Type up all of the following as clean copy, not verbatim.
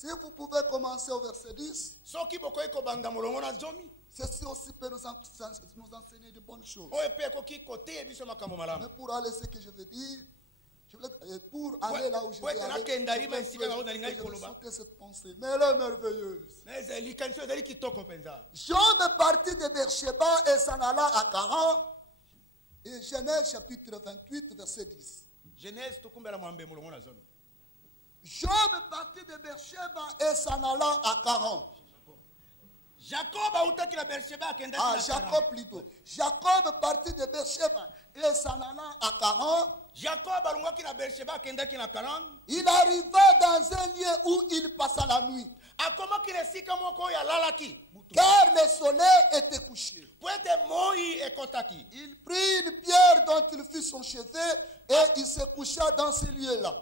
Si vous pouvez commencer au verset 10, ceci aussi peut nous enseigner de bonnes choses. Mais pour aller ce que je veux dire, pour aller là où je veux aller, je veux sauter cette pensée. Mais elle est merveilleuse. Job est parti de Beersheba et s'en alla à Charan. Et Genèse chapitre 28, verset 10. Job est parti de Beersheba et s'en alla à Charan. Jacob plutôt. Jacob est parti de Beersheba et s'en alla à Charan. Il arriva dans un lieu où il passa la nuit. Car le soleil était couché. Il prit une pierre dont il fit son chevet et il se coucha dans ce lieu-là.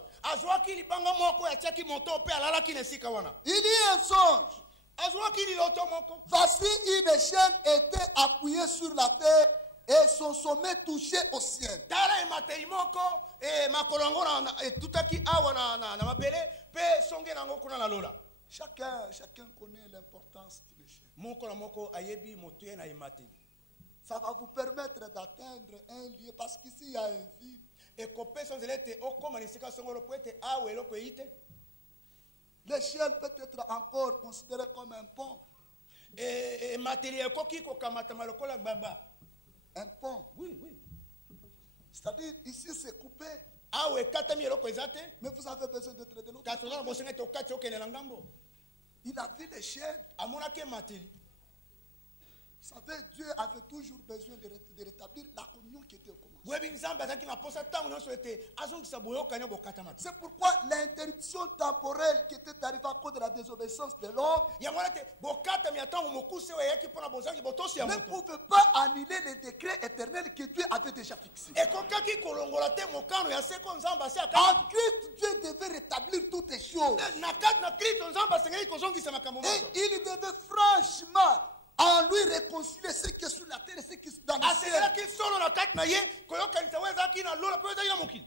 Il eut un songe. Voici une échelle était appuyée sur la terre et son sommet touchait au ciel. Chacun connaît l'importance d'une échelle. Ça va vous permettre d'atteindre un lieu parce qu'ici il y a un vide. L'échelle peut être encore considérée comme un pont. Un pont. Oui. C'est-à-dire, ici c'est coupé. Mais vous avez besoin d'être de l'autre côté. Il a vu l'échelle. Vous savez, Dieu avait toujours besoin de rétablir la communion qui était au commencement. C'est pourquoi l'interruption temporelle qui était arrivée à cause de la désobéissance de l'homme ne pouvait pas annuler les décrets éternels que Dieu avait déjà fixés. En Christ, Dieu devait rétablir toutes les choses. Et il devait franchement en lui réconcilier ce qui est sur la terre et ce qui est dans le ciel.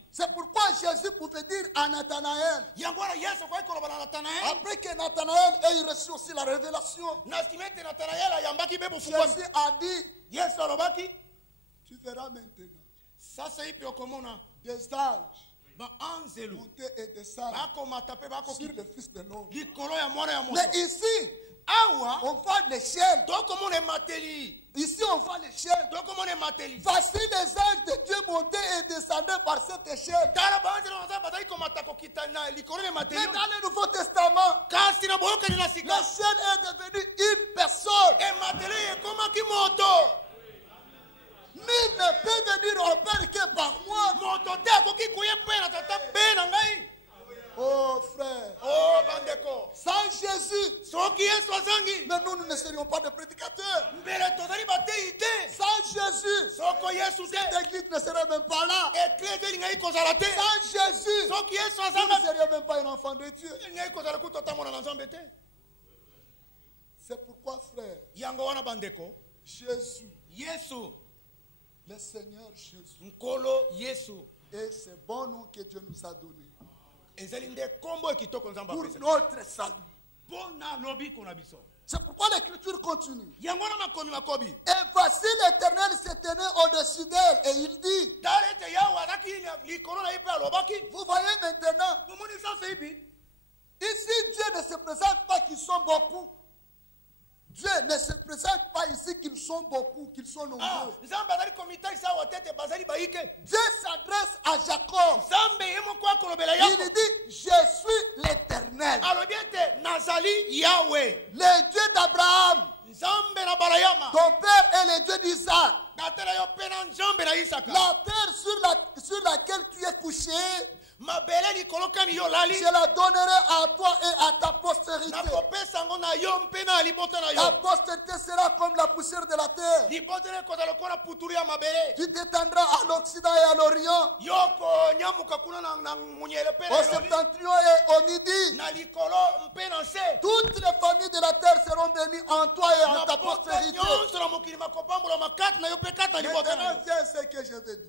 C'est pourquoi Jésus pouvait dire à Nathanaël, après que Nathanaël ait reçu aussi la révélation, Jésus a dit, tu verras maintenant des anges monter et descendre sur le Fils de l'homme. Mais ici, on voit l'échelle. Ici on voit l'échelle. Voici les anges de Dieu montaient et descendaient par cette échelle. Mais dans le Nouveau Testament, l'échelle est devenue une personne. Nul ne peut venir au Père que par moi. Oh frère, sans Jésus, mais nous ne serions pas des prédicateurs. Sans Jésus, cette église ne serait même pas là. Sans Jésus, nous ne serions même pas un enfant de Dieu. C'est pourquoi frère, Jésus, le Seigneur Jésus, et ce bon nom que Dieu nous a donné pour notre salut. C'est pourquoi l'écriture continue. Et voici l'Éternel se tenait au-dessus d'elle et il dit, vous voyez maintenant, ici Dieu ne se présente pas qu'ils sont beaucoup. Dieu ne se présente pas ici qu'ils sont beaucoup, qu'ils sont nombreux. Dieu s'adresse à Jacob. Il dit, je suis l'Éternel, le Dieu d'Abraham, ton père est le Dieu d'Isaac. La terre sur laquelle tu es couché, je la donnerai à toi et à ta postérité. Ta postérité sera comme la poussière de la terre. Tu t'étendras à l'Occident et à l'Orient, au septentrion et au midi. Toutes les familles de la terre seront bénies en toi et en ta postérité. Maintenant viens ce que je veux dire.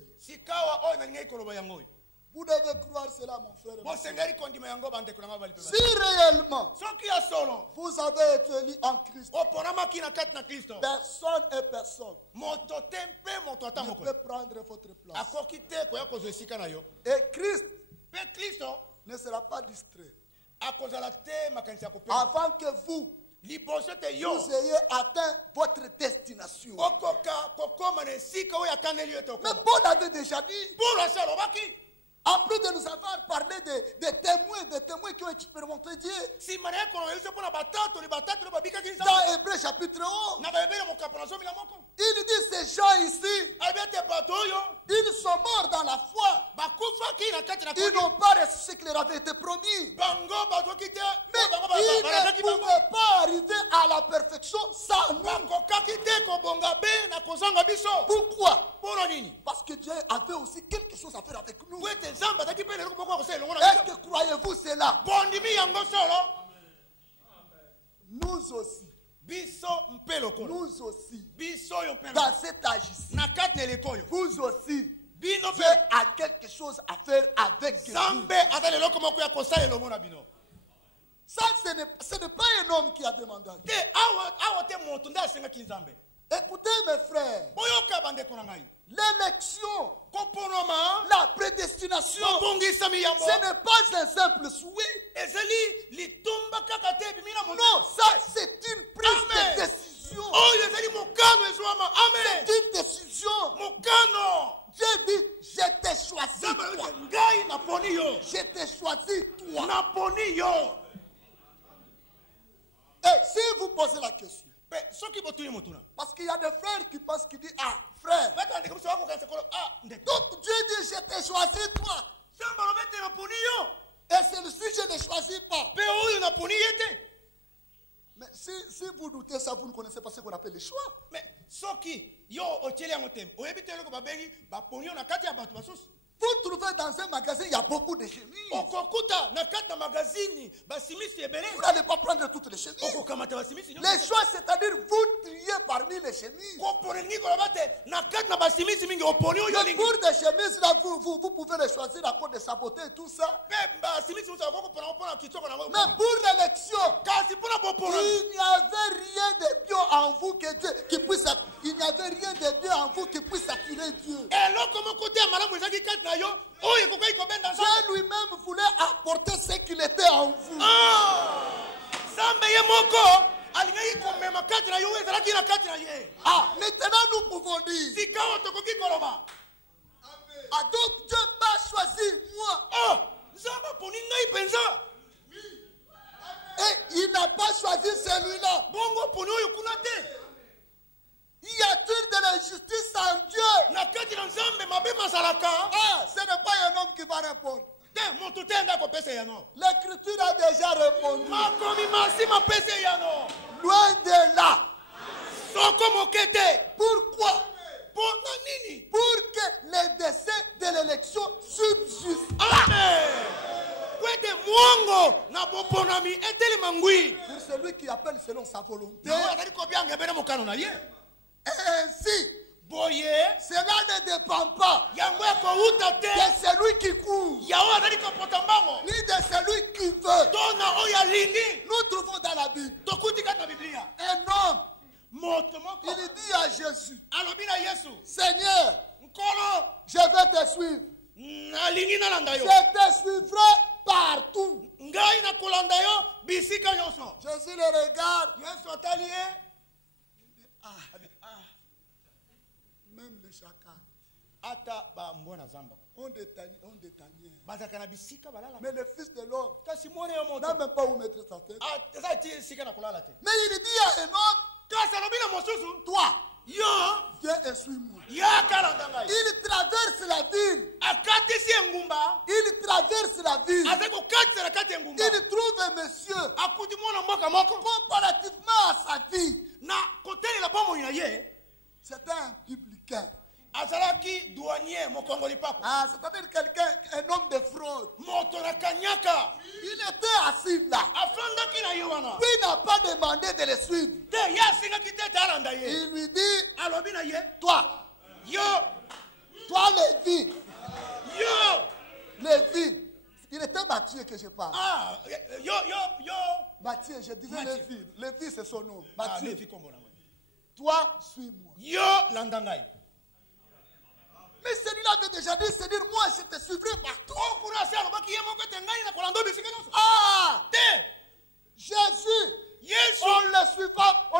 Vous devez croire cela, mon frère. Si réellement vous avez été élu en Christ, personne et personne ne peut prendre votre place. Et Christ ne sera pas distrait avant que vous ayez atteint votre destination. Mais Paul avait déjà dit, en plus de nous avoir parlé des témoins qui ont expérimenté Dieu, dans Hébreux chapitre 11, il dit ces gens ici, ils sont morts dans la foi. Ils n'ont pas reçu ce qui leur avait été promis. Mais ils ne pouvaient pas arriver à la perfection sans nous. Pourquoi? Parce que Dieu avait aussi quelque chose à faire avec nous. Est-ce que croyez-vous cela? Nous aussi. Nous aussi. Dans cet âge-ci, vous aussi, Dieu a quelque chose à faire avec vous. Ça, ce n'est pas un homme qui a demandé. Écoutez mes frères, l'élection, la prédestination, ce n'est pas un simple souhait. Non, ça c'est une prise de décision. C'est une décision. Dieu dit, je t'ai choisi toi. Je t'ai choisi toi. Et si vous posez la question, parce qu'il y a des frères qui pensent qu'ils disent, ah frère, donc Dieu dit je t'ai choisi toi. Et celui-ci je ne choisis pas. Mais si vous doutez ça, vous ne connaissez pas ce qu'on appelle le choix. Vous trouvez dans un magasin, il y a beaucoup de chemises. Vous n'allez pas prendre toutes les chemises. Les choix, c'est-à-dire vous triez parmi les chemises. Le cours des chemises, là, vous pouvez les choisir à cause de saboter et tout ça. Mais pour l'élection, il n'y avait rien de bien en vous que Dieu qui puisse. Il n'y avait rien de bien en vous qui puisse attirer Dieu. Dieu lui-même voulait apporter ce qu'il était en vous. Maintenant nous pouvons dire, donc Dieu m'a choisi moi. Et il n'a pas choisi celui-là. Y a-t-il de l'injustice en Dieu? Ce n'est pas un homme qui va répondre. L'écriture a déjà répondu. Loin de là. Pourquoi? Pour que les décès de l'élection subsistent. Pour celui qui appelle selon sa volonté. Ainsi, cela ne dépend pas de celui qui court, ni de celui qui veut. Nous trouvons dans la Bible un homme, il dit à Jésus, Seigneur, je vais te suivre. Je te suivrai partout. Jésus le regarde. Même les chacals ont des tanières. Mais le Fils de l'homme n'a même pas où mettre sa tête. Mais il dit à un autre, toi, viens et suis-moi. Il traverse la ville. Il traverse la ville. Il trouve un monsieur. Comparativement à sa vie, c'était un publicain. C'est-à-dire quelqu'un, un homme de fraude. Il était assis là. Lui n'a pas demandé de le suivre. Il lui dit, toi Lévi, Lévi. Il était Matthieu que je parle. Ah, yo. Matthieu, je disais Lévi. Lévi, c'est son nom. Matthieu. Lévi Kombona. Toi, suis-moi. Yo, landangai. Mais celui-là avait déjà dit, c'est dire, moi, je te suivrai partout. Ah! Jésus. On ne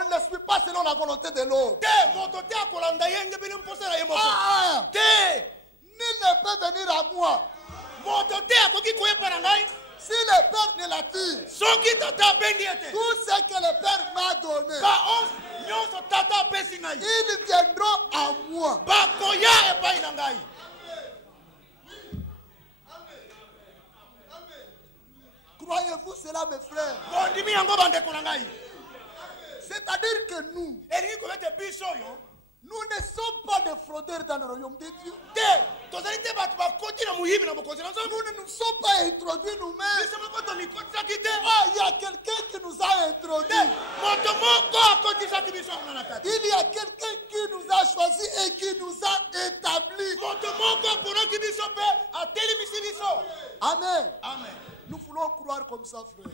le suit pas selon la volonté de l'autre. Ah! Nul ne peut venir à moi. Si le Père ne l'attire, tout ce que le Père m'a donné, ils viendront à moi. Croyez-vous cela, mes frères? C'est-à-dire que nous ne sommes pas des fraudeurs dans le royaume de Dieu. Nous ne nous sommes pas introduits nous-mêmes. Ah, il y a quelqu'un qui nous a introduits. Il y a quelqu'un qui nous a choisis et qui nous a établis. Amen. Amen. Nous voulons croire comme ça, frère.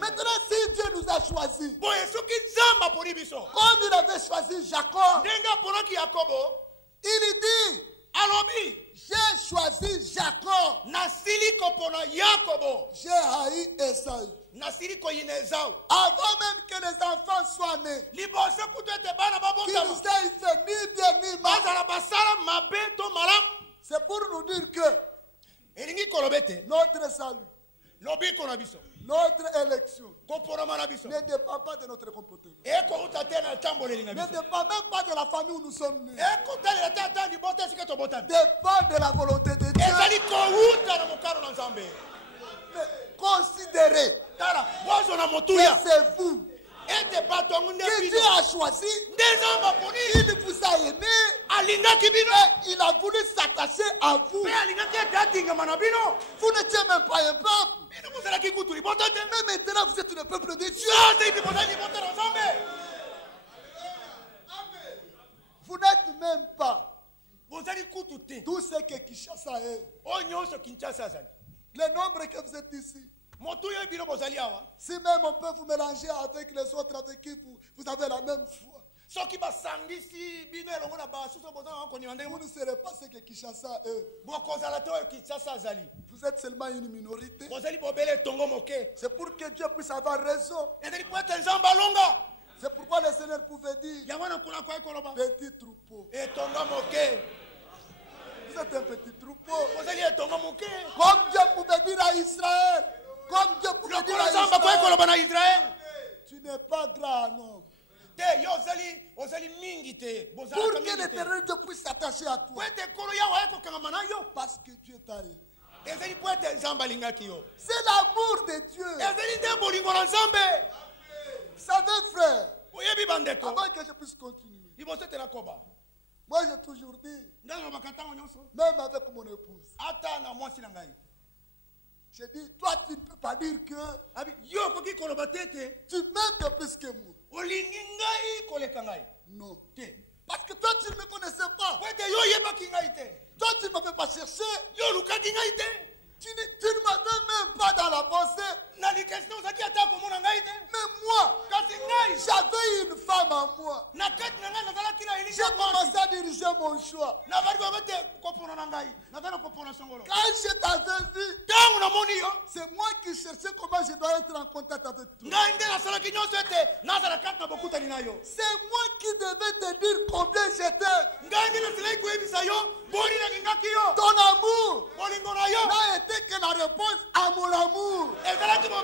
Maintenant, si Dieu nous a choisis, comme il avait choisi Jacob, il dit, j'ai choisi Jacob, j'ai haï Esaü. Avant même que les enfants soient nés, qui nous aient fait ni bien ni mal, c'est pour nous dire que notre salut, notre élection ne dépend pas de notre comportement. Ne dépend même pas de la famille où nous sommes nés. Dépend de la volonté de Dieu. Mais considérez que c'est vous que Dieu a choisi. Il vous a aimé. Il a voulu s'attacher à vous. Vous n'étiez même pas un peuple. Mais maintenant vous êtes le peuple de Dieu. Vous n'êtes même pas tout ce que Kinshasa est. Le nombre que vous êtes ici. Si même on peut vous mélanger avec les autres avec qui vous avez la même foi. Vous ne serez pas ce que Kinshasa est. Vous êtes seulement une minorité. C'est pour que Dieu puisse avoir raison. C'est pourquoi le Seigneur pouvait dire petit troupeau. Vous êtes un petit troupeau. Comme Dieu pouvait dire à Israël. Comme Dieu pouvait dire à Israël. Tu n'es pas grand homme. Pour que l'Éternel Dieu puisse s'attacher à toi. Parce que Dieu t'a aimé. C'est l'amour de Dieu. Vous savez, frère, avant que je puisse continuer, moi j'ai toujours dit, même avec mon épouse, j'ai dit, toi tu ne peux pas dire que tu m'aimes plus que moi. Non. Parce que toi tu ne me connaissais pas. Toi tu ne m'avais pas cherché. Tu ne m'avais même pas dans la pensée. Mais moi, j'avais une femme en moi. J'ai commencé à diriger mon choix. Quand je t'avais vu, c'est moi qui cherchais comment je dois être en contact avec toi. C'est moi qui devais te dire combien j'étais. Ton amour n'a été que la réponse à mon amour. Si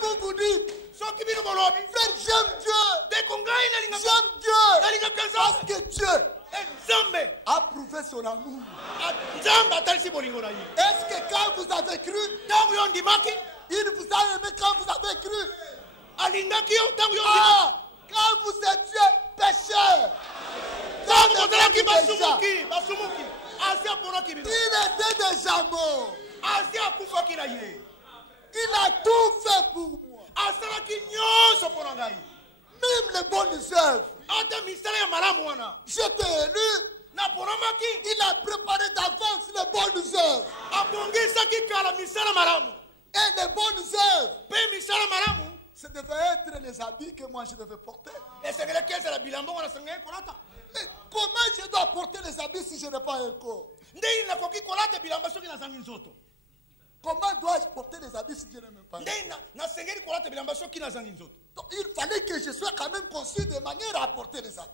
vous vous dites, frère, j'aime Dieu. J'aime Dieu. Parce que Dieu a prouvé son amour. Est-ce que quand vous avez cru, il vous a aimé quand vous avez cru? Quand vous étiez pécheur, il était déjà mort. Il a tout fait pour moi. Même les bonnes œuvres. Je t'ai élu Il a préparé d'avance les bonnes œuvres. Et les bonnes œuvres, ce devait être les habits que moi je devais porter. Mais comment je dois porter les habits si je n'ai pas un corps? Comment dois-je porter les habits si je n'ai même pas un corps? Donc, il fallait que je sois quand même conçu de manière à porter les habits.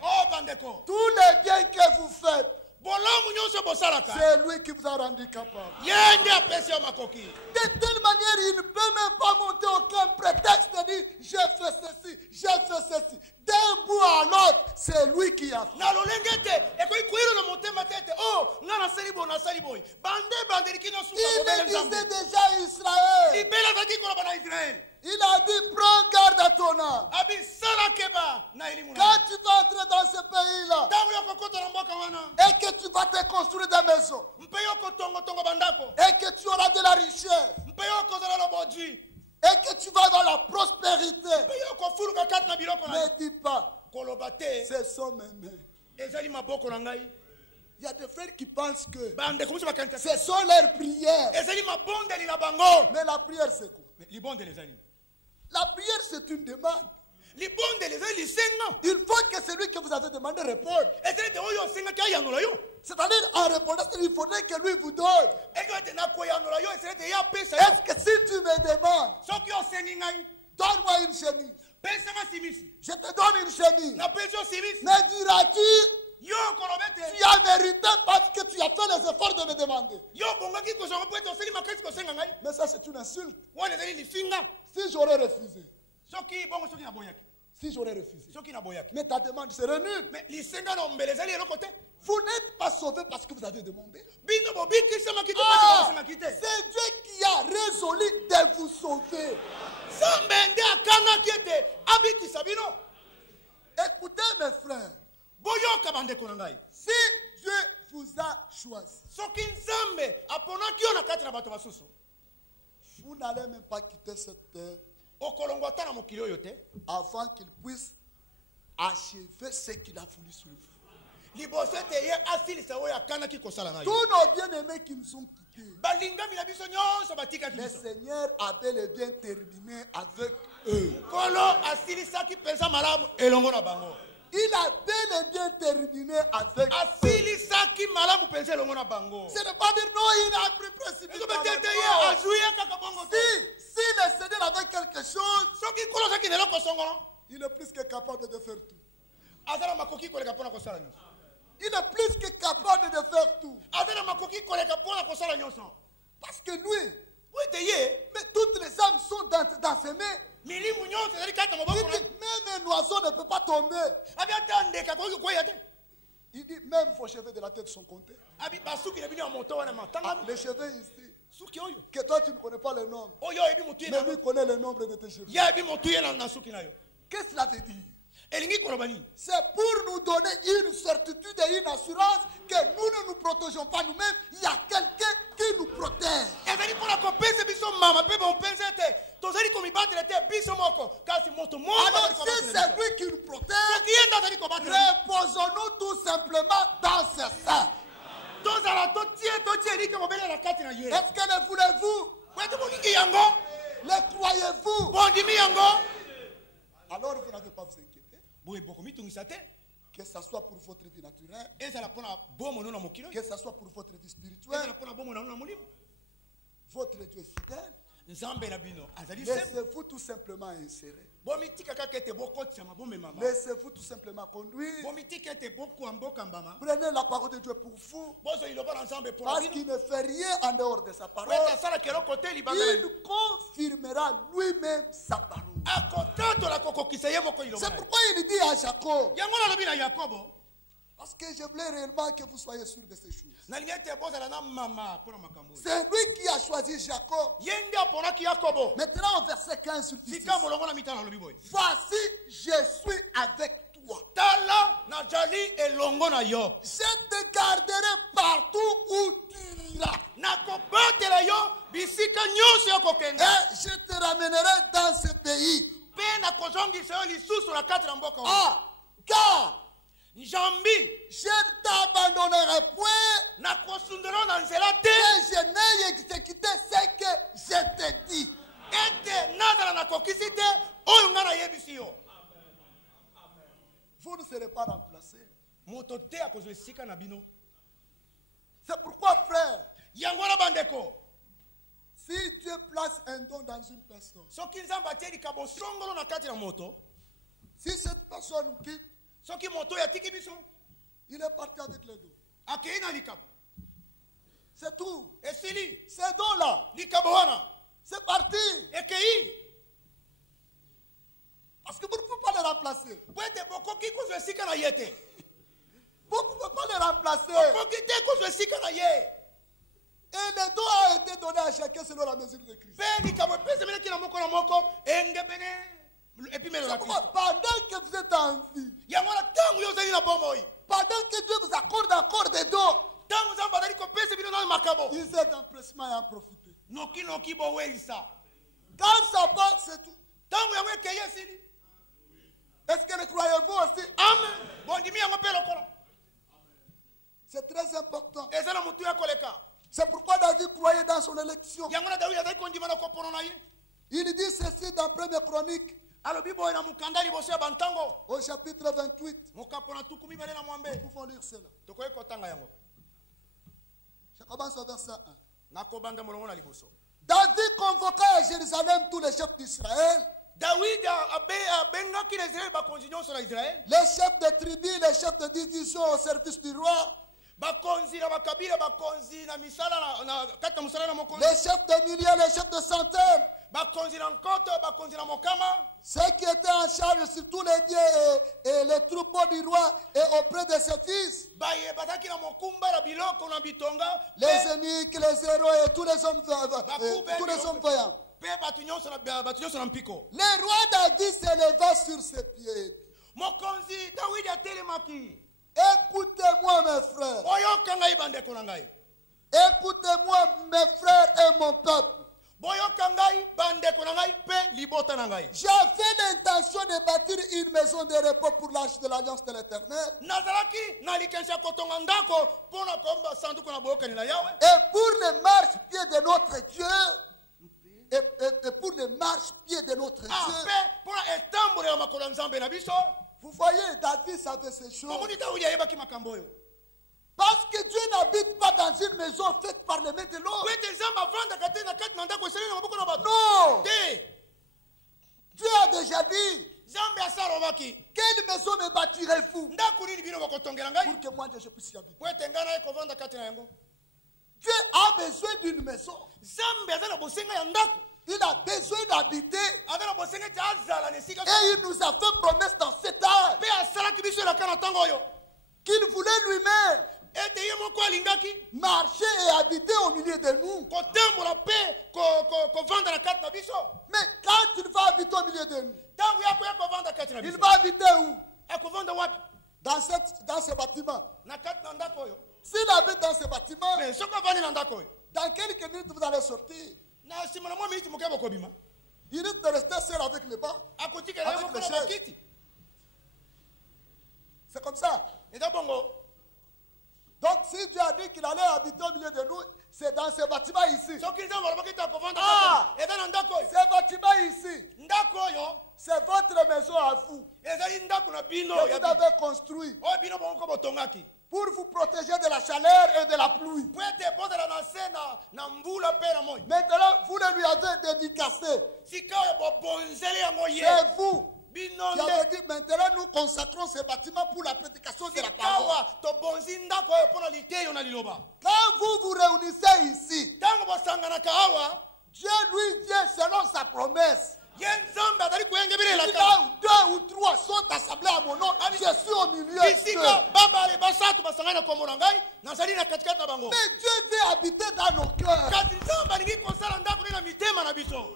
Oh frère, tous les biens que vous faites, c'est lui qui vous a rendu capable. De telle manière, il ne peut même pas monter aucun prétexte de dire j'ai fait ceci, j'ai fait ceci. D'un bout à l'autre, c'est lui qui a fait. Il disait déjà à Israël. Il a dit, prends garde à ton âme. Quand tu vas entrer dans ce pays-là, et que tu vas te construire des maisons, et que tu auras de la richesse, et que tu vas dans la prospérité, ne dis pas, ce sont mes mains. Il y a des frères qui pensent que ce sont leurs prières. Mais la prière, c'est quoi? La prière, c'est une demande. Il faut que celui que vous avez demandé réponde. C'est-à-dire, en répondant, il faudrait que lui vous donne. Est-ce que si tu me demandes, donne-moi une chemise, je te donne une chemise, mais diras-tu, tu as mérité parce que tu as fait les efforts de me demander? Mais ça, c'est une insulte. Si j'aurais refusé, mais ta demande serait nulle. Vous n'êtes pas sauvé parce que vous avez demandé. Ah, c'est Dieu qui a résolu de vous sauver. Écoutez mes frères, si Dieu vous a choisi, vous n'allez même pas quitter cette terre avant qu'il puisse achever ce qu'il a voulu sur vous. Tous nos bien-aimés qui nous ont quittés, le Seigneur a bel et bien terminé avec eux. Il a bel et bien terminé avec eux. Ce n'est pas dire non, il a pris précipitamment. Si le Seigneur avait quelque chose, il est plus que capable de faire tout. Il est plus que capable de faire tout. Parce que lui, mais toutes les âmes sont dans ses mains. Il dit, même un oiseau ne peut pas tomber. Il dit, même vos cheveux de la tête sont comptés. Les cheveux ici, que toi tu ne connais pas le nombre, mais lui connaît le nombre de tes cheveux. Qu'est-ce que cela veut dire? C'est pour nous donner une certitude et une assurance que nous ne nous protégeons pas nous-mêmes. Il y a quelqu'un qui nous protège. Alors si c'est lui qui nous protège, reposons-nous tout simplement dans ses seins. Est-ce que le voulez-vous? Le croyez-vous? Alors vous n'avez pas à vous inquiéter. Que ce soit pour votre vie naturelle, que ce soit pour votre vie spirituelle, votre Dieu est fidèle. Laissez-vous tout simplement insérer. Laissez-vous tout simplement conduire. Prenez la parole de Dieu pour vous. Parce qu'il ne fait rien en dehors de sa parole. Il confirmera lui-même sa parole. C'est pourquoi il dit à Jacob. Parce que je voulais réellement que vous soyez sûr de ces choses. C'est lui qui a choisi Jacob. Maintenant au verset 15 sur 16. Voici, je suis avec toi. Je te garderai partout où tu iras. Et je te ramènerai dans ce pays. Ah, Car Njambi je ne t'abandonnerai point nakosundela na nzela te et je n'ai exécuté ce que je te dis. ete nazala nakokisi te oyo nga nayebisi yo. Vous ne serez pas remplacés. Moto te akozwa esika na bino. C'est pourquoi, frère, Yango wana bandeko, si Dieu place un don dans une personne, soki nzambe atie likabo songolo na kati na moto, si cette personne nous quitte, soki moto yatiki biso il est parti avec les dons. akei na likabo C'est tout. esili Ces dons-là, likabo wana c'est parti. ekei Parce que vous ne pouvez pas les remplacer. po ete bokoki kozwa esika na ye te. Vous ne pouvez pas les remplacer. Bokoki te kozwa esika na ye. Et les dons ont été donnés à chacun selon la mesure de Christ. Mpe likabo epesemelaki na moko na moko engebene epimelo na C'est pourquoi, Kristo. pendant que vous êtes en vie, Yango wana ntango yo ozali na bomoi, pendant que Dieu vous accorde encore des dons, ntango nzambe azali kopesa bino na makabo, ils êtes en pressement et en profiter. noki bowelisa. Quand ça passe, c'est tout. Ntango yango ekei esili. Est-ce que le croyez-vous aussi? Amen. Bondimi yango mpe lokola. C'est très important. Eza na mutu ya koleka. C'est pourquoi David croyait dans son élection. Yango na Dawidi azali kondima na kopono na ye. Il dit ceci dans 1 Chronique, Alobi boye na mukanda liboso ya bantango. au chapitre 28. Mokapo na tuku mibale na mwambe. Nous pouvons lire cela. Tokoki kotanga yango. Je commence au verset 1. Nakobanda molongo na liboso. David convoqua à Jérusalem tous les chefs d'Israël, Dawidi abengaki na Israeli bakonzi nyonso na Israeli. les chefs de tribus, les chefs de division au service du roi, Bakonzi na bakabila, bakonzi na misala na kata musala na mokonzi. les chefs de milliers, les chefs de centaines, Bakonzi na nkoto, bakonzi na mokama. ceux qui étaient en charge sur tous les biens et les troupeaux du roi et auprès de ses fils, Baye bataki na mokumba na biloko na bitonga. les eunuques, les héros et tous les hommes voyants. Pe batu nyonso na mpiko. Le roi David s'éleva sur ses pieds. Mokonzi Dawidi atelemaki. Écoutez-moi, mes frères. Boyoka ngai bandeko na ngai. Écoutez-moi, mes frères et mon peuple. Boyoka ngai bandeko na ngai pe libota na ngai. J'avais l'intention de bâtir une maison de repos pour l'arche de l'alliance de l'Éternel. Nazalaki na likensa kotonga ndako pona komba sanduku na boyokani na Yawe. Et pour les marche-pieds de notre Dieu, et pour les marche-pieds de notre Dieu, Pe pona etambola ya makolo ya Nzambe na biso. vous voyez, David savait ces choses. Momoni Dawidi ayebaki makambo oyo. Parce que Dieu n'habite pas dans une maison faite par les mains de l'homme. Po ete Nzambe avandaka te na kati na ndako esali na maboko na bato. Non! Te Dieu a déjà dit, Nzambe asalobaki quelle maison me bâtirez-vous ndako nini bino bakotongela ngai pour que moi je puisse y habiter? po ete ngai naye kovanda kati na yango. Dieu a besoin d'une maison. Nzambe aza na bosenga ya ndako, Il a besoin d'habiter. aza na bosenga ete azala na esika Et il nous a fait promesse dans cet âge mpe asalaki biso elaka na ntango oyo qu'il voulait lui-même ete ye moko alingaki marcher et habiter au milieu de nous. kotambola mpe kovanda na kati na biso. Mais quand il va habiter au milieu de nous, Ntango ya koya kovanda kati na il biso va habiter où? akovanda wapi? Dans ce bâtiment. Na kati na ndako oyo. S'il habite dans ce bâtiment, Me soki avandi na ndako oyo dans quelques minutes vous allez sortir. na nsima na mwa miniti moke bokobima Il risque de rester seul avec les bancs. akotikela ye Avec moko le na chef. bakiti. C'est comme ça. Eza bongo. Donc si Dieu a dit qu'il allait habiter au milieu de nous, c'est dans ce bâtiment ici. Soki Nzambe alobaki ete akovanda Ah! kati eza na ndako oyo. Ce bâtiment ici, Ndako oyo c'est votre maison à vous ezali ndako na bino que ya vous avez construit oyo bino bongo botongaki pour vous protéger de la chaleur et de la pluie. po ete ebozela na se na mbula mpe na moi. Maintenant, vous le lui avez dédicacé. Sika oyo bobonzeli yango ye C'est vous bino qui nde avez dit maintenant nous consacrons ce bâtiment pour la prédication de la parole. sikawa tobonzi ndako oyo mpo na liteyo na liloba. Quand vous vous réunissez ici, Ntango bosanganaka awa Dieu lui vient selon sa promesse. ye Nzambe azali koyengebela Il dit elaka là où deux ou trois sont assemblés à mon nom, je suis au milieu bisika d'eux. babale basatu basangani na kombo na ngai nazali na katikati na bango. Mais Dieu veut habiter dans nos cœurs. Kasi Nzambe alingi kosala ndako ne na mitema na biso.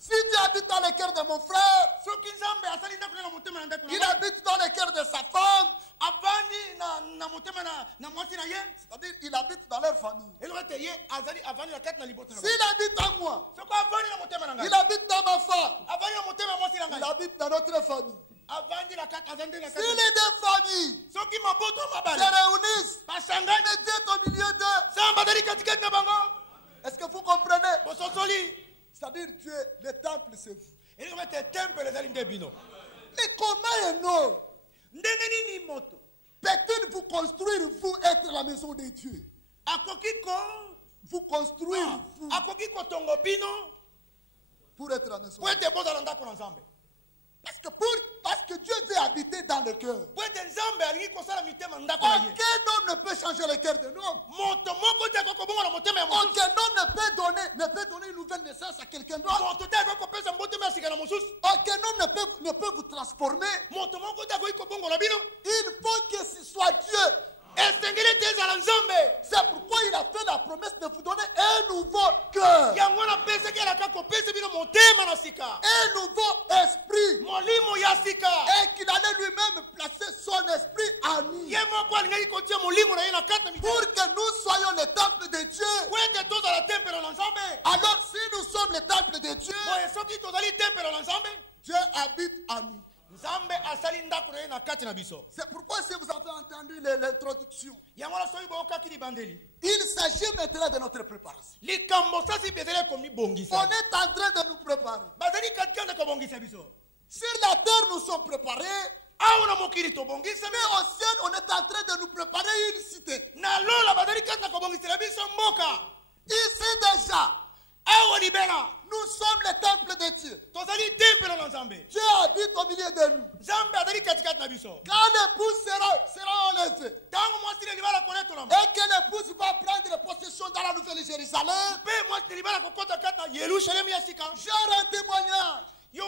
Si Dieu habite dans le cœur de mon frère, Soki Nzambe asali ndako ne na motema na ndako na il ngai, habite dans le cœur de sa femme, avandi na motema na mwasi na ye, c'est-à-dire il habite dans leur famille. elobi ete ye azali avandi na kati na libota na S'il habite en moi, soko avandi na motema na ngai, il habite dans ma femme, avandi na motema ya mwasi na il ngai, habite dans notre famille. Si les deux familles se réunissent, mais Dieu est au milieu d'eux. Est-ce que vous comprenez? C'est-à-dire Dieu, le temple c'est vous. Mais comment un homme peut-il vous construire, vous être la maison de Dieu? Vous construire, vous, pour être la maison de Dieu. Parce que Dieu veut habiter dans le cœur. Aucun homme ne peut changer le cœur d'un homme. Aucun homme ne peut donner une nouvelle naissance à quelqu'un d'autre. Aucun homme ne peut vous transformer. Il faut que ce soit Dieu. C'est pourquoi il a fait la promesse de vous donner un nouveau cœur. Un nouveau esprit. Et qu'il allait lui-même placer son esprit en nous. Pour que nous soyons le temple de Dieu. Alors si nous sommes le temple de Dieu, Dieu habite en nous. C'est pourquoi si vous avez entendu l'introduction, il s'agit maintenant de notre préparation. On est en train de nous préparer. Sur la terre nous sommes préparés. Mais au ciel on est en train de nous préparer une cité. Ici déjà, nous sommes le temple de Dieu. Dieu habite au milieu de nous. Quand l'épouse sera enlevée et que l'épouse va prendre possession dans la Nouvelle Jérusalem, j'ai un témoignage. Je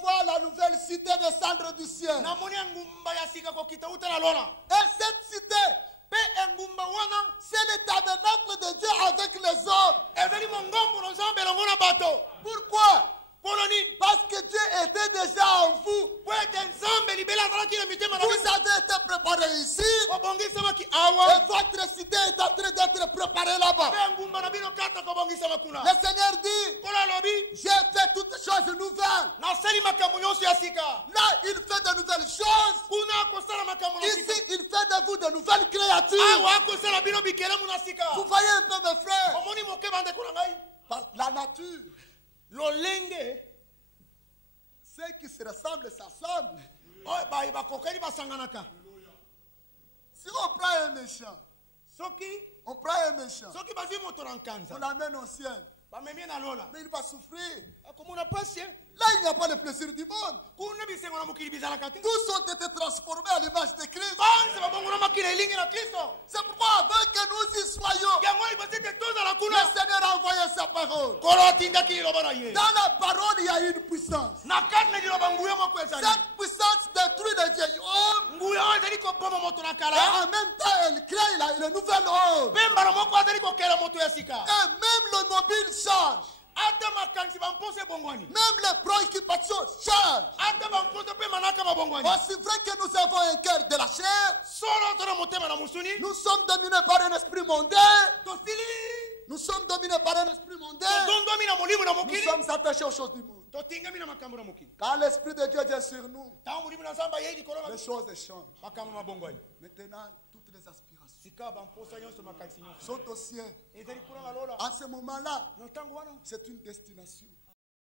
vois la nouvelle cité descendre du ciel. Et cette cité, c'est le tabernacle de Dieu avec les hommes. Pourquoi? Parce que Dieu était déjà en vous. Vous avez été préparé ici. Et votre cité est en train d'être préparée là-bas. Le Seigneur dit, j'ai fait toutes choses nouvelles. Là, il fait de nouvelles choses. Ici, il fait de vous de nouvelles créatures. Vous voyez un peu mes frères. La nature. Ceux qui se ressemblent s'assemblent. Si on prend un méchant, on l'amène au ciel, mais il va souffrir. Là, il n'y a pas le plaisir du monde. Tous ont été transformés à l'image de Christ. C'est pourquoi avant que nous y soyons, le Seigneur a envoyé sa parole. Dans la parole, il y a une puissance. Cette puissance détruit les vieilles hommes. Et en même temps, elle crée le nouvel homme. Et même le mobile change. Même les préoccupations changent. Aussi vrai que nous avons un cœur de la chair, nous sommes dominés par un esprit mondain. Nous sommes dominés par un esprit mondain. Nous sommes attachés aux choses du monde. Quand l'esprit de Dieu vient sur nous, les choses changent. Maintenant, toutes les aspirations sont au ciel. En ce moment-là, c'est une destination.